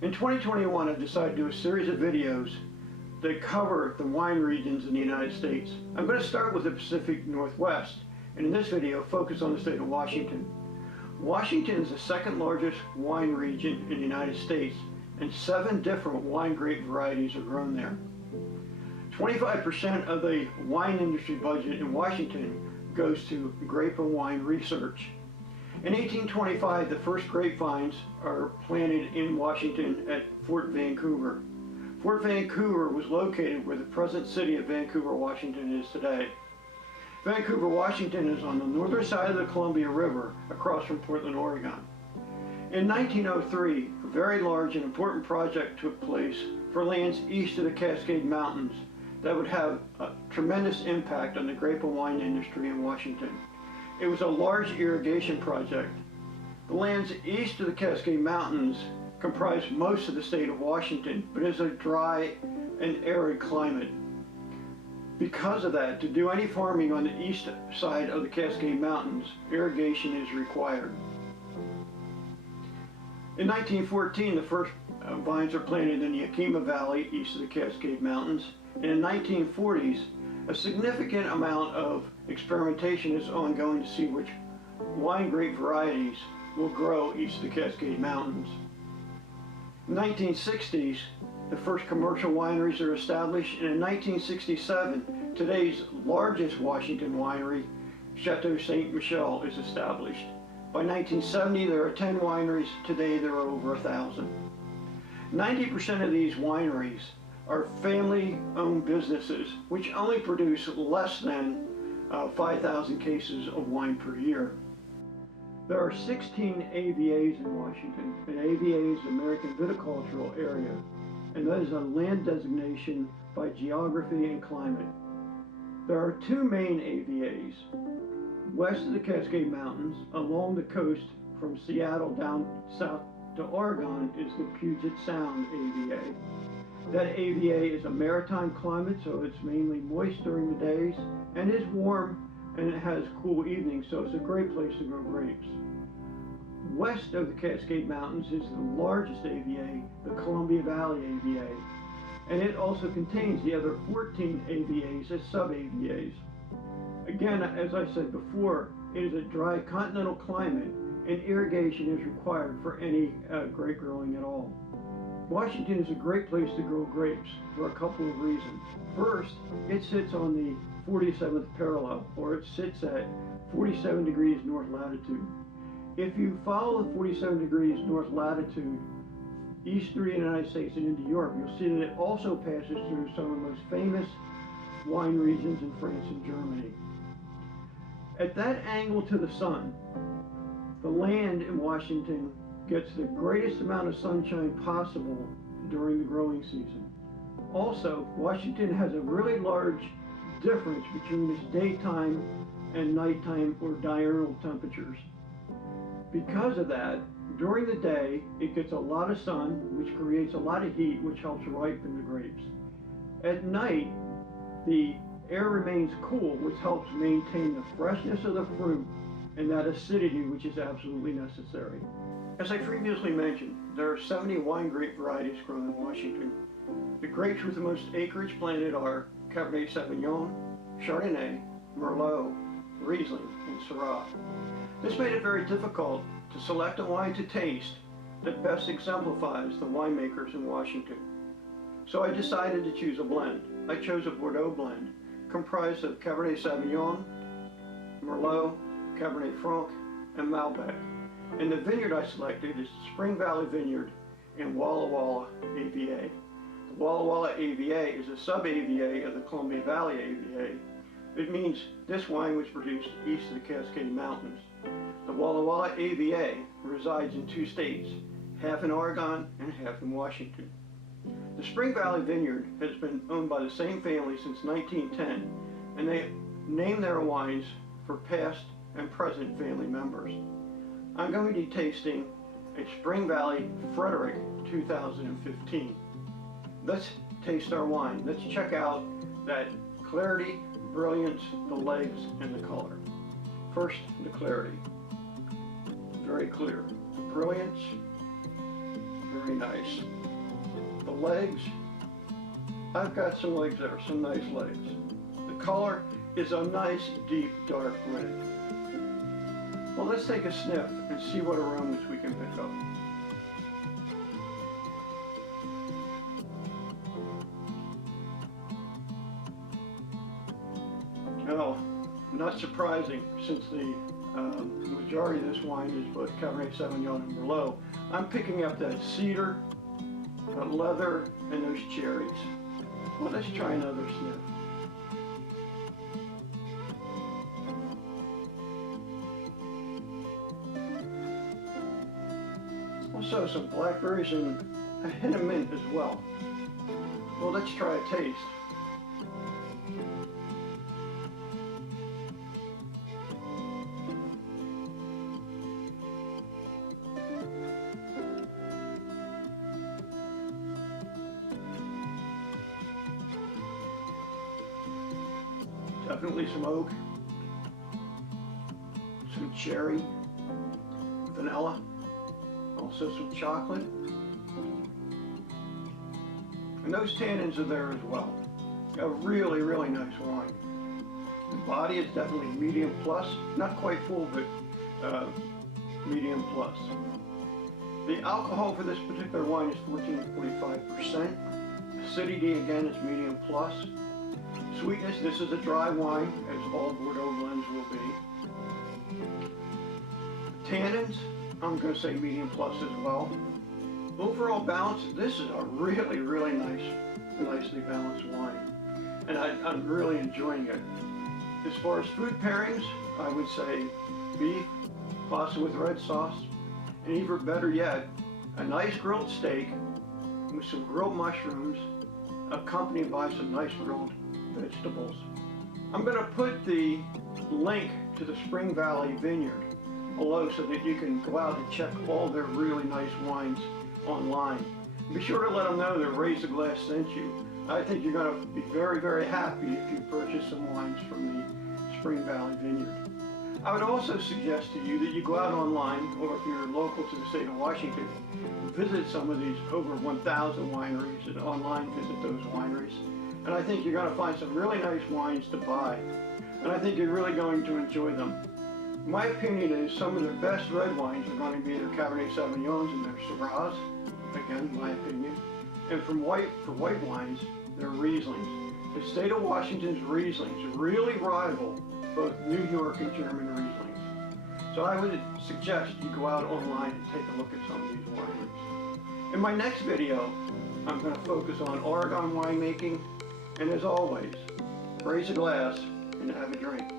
In 2021, I've decided to do a series of videos that cover the wine regions in the United States. I'm going to start with the Pacific Northwest, and in this video, focus on the state of Washington. Washington is the second largest wine region in the United States, and 7 different wine grape varieties are grown there. 25% of the wine industry budget in Washington goes to grape and wine research. In 1825, the first grapevines are planted in Washington at Fort Vancouver. Fort Vancouver was located where the present city of Vancouver, Washington is today. Vancouver, Washington is on the northern side of the Columbia River, across from Portland, Oregon. In 1903, a very large and important project took place for lands east of the Cascade Mountains that would have a tremendous impact on the grape and wine industry in Washington. It was a large irrigation project. The lands east of the Cascade Mountains comprise most of the state of Washington, but is a dry and arid climate. Because of that, to do any farming on the east side of the Cascade Mountains, irrigation is required. In 1914, the first vines are planted in the Yakima Valley east of the Cascade Mountains, and in the 1940s, a significant amount of experimentation is ongoing to see which wine grape varieties will grow east of the Cascade Mountains. In the 1960s, the first commercial wineries are established, and in 1967, today's largest Washington winery, Chateau Ste. Michelle, is established. By 1970, there are 10 wineries. Today, there are over 1,000. 90% of these wineries are family-owned businesses, which only produce less than 5,000 cases of wine per year. There are 16 AVAs in Washington. An AVA is the American Viticultural Area, and that is a land designation by geography and climate. There are 2 main AVAs. West of the Cascade Mountains, along the coast from Seattle down south to Oregon, is the Puget Sound AVA. That AVA is a maritime climate, so it's mainly moist during the days, and is warm, and it has cool evenings, so it's a great place to grow grapes. West of the Cascade Mountains is the largest AVA, the Columbia Valley AVA, and it also contains the other 14 AVAs as sub-AVAs. Again, as I said before, it is a dry continental climate, and irrigation is required for any grape growing at all. Washington is a great place to grow grapes for a couple of reasons. First, it sits on the 47th parallel, or it sits at 47 degrees north latitude. If you follow the 47 degrees north latitude east through the United States and into Europe, you'll see that it also passes through some of the most famous wine regions in France and Germany. At that angle to the sun, the land in Washington gets the greatest amount of sunshine possible during the growing season. Also, Washington has a really large difference between its daytime and nighttime or diurnal temperatures. Because of that, during the day, it gets a lot of sun, which creates a lot of heat, which helps ripen the grapes. At night, the air remains cool, which helps maintain the freshness of the fruit and that acidity which is absolutely necessary. As I previously mentioned, there are 70 wine grape varieties grown in Washington. The grapes with the most acreage planted are Cabernet Sauvignon, Chardonnay, Merlot, Riesling, and Syrah. This made it very difficult to select a wine to taste that best exemplifies the winemakers in Washington. So I decided to choose a blend. I chose a Bordeaux blend comprised of Cabernet Sauvignon, Merlot, Cabernet Franc, and Malbec. And the vineyard I selected is Spring Valley Vineyard in Walla Walla AVA. The Walla Walla AVA is a sub-AVA of the Columbia Valley AVA. It means this wine was produced east of the Cascade Mountains. The Walla Walla AVA resides in 2 states, half in Oregon and half in Washington. The Spring Valley Vineyard has been owned by the same family since 1910, and they name their wines for past and present family members. I'm going to be tasting a Spring Valley Frederick 2015. Let's taste our wine. Let's check out that clarity, brilliance, the legs, and the color. First, the clarity. Very clear. The brilliance, very nice. The legs, I've got some legs there, some nice legs. The color is a nice, deep, dark red. Well, let's take a sniff and see what aromas we can pick up. Oh, not surprising, since the majority of this wine is both Cabernet Sauvignon and Bordeaux. I'm picking up that cedar, that leather, and those cherries. Well, let's try another sniff. Also some blackberries and a hint of mint as well. Well, let's try a taste. Definitely some oak, some cherry, vanilla, also some chocolate, and those tannins are there as well. A really, really nice wine. The body is definitely medium plus, not quite full, but medium plus. The alcohol for this particular wine is 14.45%. Acidity again is medium plus. Sweetness, this is a dry wine, as all Bordeaux blends will be. Tannins, I'm going to say medium plus as well. Overall balance, this is a really, really nicely balanced wine. And I'm really enjoying it. As far as food pairings, I would say beef, pasta with red sauce, and even better yet, a nice grilled steak with some grilled mushrooms, accompanied by some nice grilled vegetables. I'm going to put the link to the Spring Valley Vineyard below so that you can go out and check all their really nice wines online. Be sure to let them know that Raise the Glass sent you. I think you're going to be very, very happy if you purchase some wines from the Spring Valley Vineyard. I would also suggest to you that you go out online, or if you're local to the state of Washington, visit some of these over 1,000 wineries, and online visit those wineries. And I think you're going to find some really nice wines to buy. And I think you're really going to enjoy them. My opinion is some of their best red wines are going to be their Cabernet Sauvignons and their Syrahs. Again, my opinion. And for white wines, their Rieslings. The state of Washington's Rieslings really rival both New York and German Rieslings. So I would suggest you go out online and take a look at some of these wineries. In my next video, I'm going to focus on Oregon winemaking. And as always, raise a glass and have a drink.